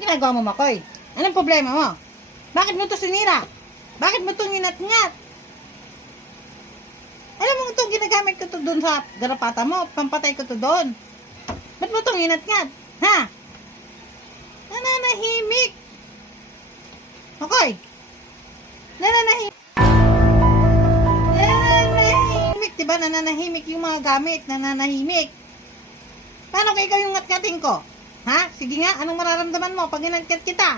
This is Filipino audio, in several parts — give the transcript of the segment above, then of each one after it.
Ginagawa mo, Makoy? Anong problema mo? Bakit mo to sinira? Bakit mo to nginat-ngat? Alam mo ito, ginagamit ko to doon sa garapata mo. Pampatay ko to doon. Ba't mo to nginat-ngat? Ha? Nananahimik. Makoy? Nananahimik. Nananahimik. Diba nananahimik yung mga gamit? Nananahimik. Paano kaya ikaw yung ngat-ngating ko? Ha? Sige nga, anong mararamdaman mo pag ginatgat kita?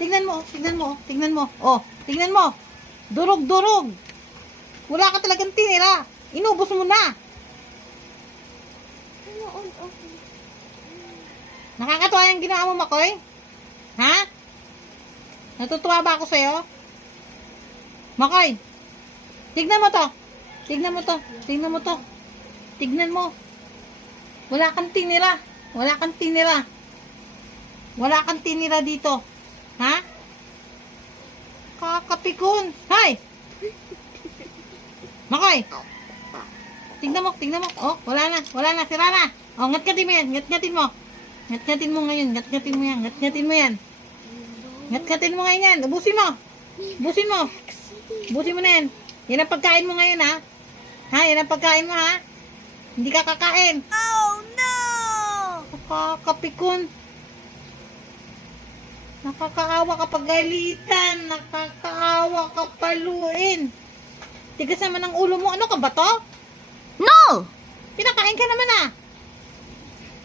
Tingnan mo, tingnan mo, tingnan mo. Oh, tingnan mo. Durog-durog. Wala ka talagang tinira. Inubos mo na. Nakakatuwa yung ginawa mo, Makoy? Ha? Natutuwa ba ako sa'yo? Makoy, tignan mo to. Tignan mo to. Tignan mo to. Tignan mo. Wala kang tinira. Wala kang tinira. Wala kang tinira dito. Ha? Kakapikon. Hay! Makoy! Tingnan mo, tingnan mo. Oh, wala na, sira na. Oh, ngat-ngatin mo yan, ngat-ngatin mo. Ngat-ngatin mo ngayon, ngat-ngatin mo yan, ngat-ngatin mo yan. Ngat-ngatin mo ngayon yan, ubusin mo. Ubusin mo. Ubusin mo na yan. Yan ang pagkain mo ngayon, ha? Ha, yan ang pagkain mo, ha? Hindi ka kakain. Oh no! Nakakapikon. Nakakaawa ka pagalitan. Nakakaawa ka paluin. Tigas naman ang ulo mo. Ano ka ba to? No! Pinakain ka naman ah.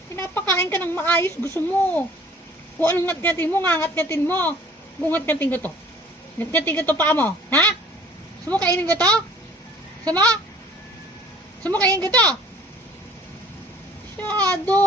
Pinapakain ka ng maayos. Gusto mo. Kung anong ngat-ngatin mo, ngat-ngatin mo. Kung ngat-ngatin ko to. Ngat-ngatin ko to paa mo. Ha? Gusto mo kainin ko to? Gusto mo? Gusto mo kainin ko to? Masyado.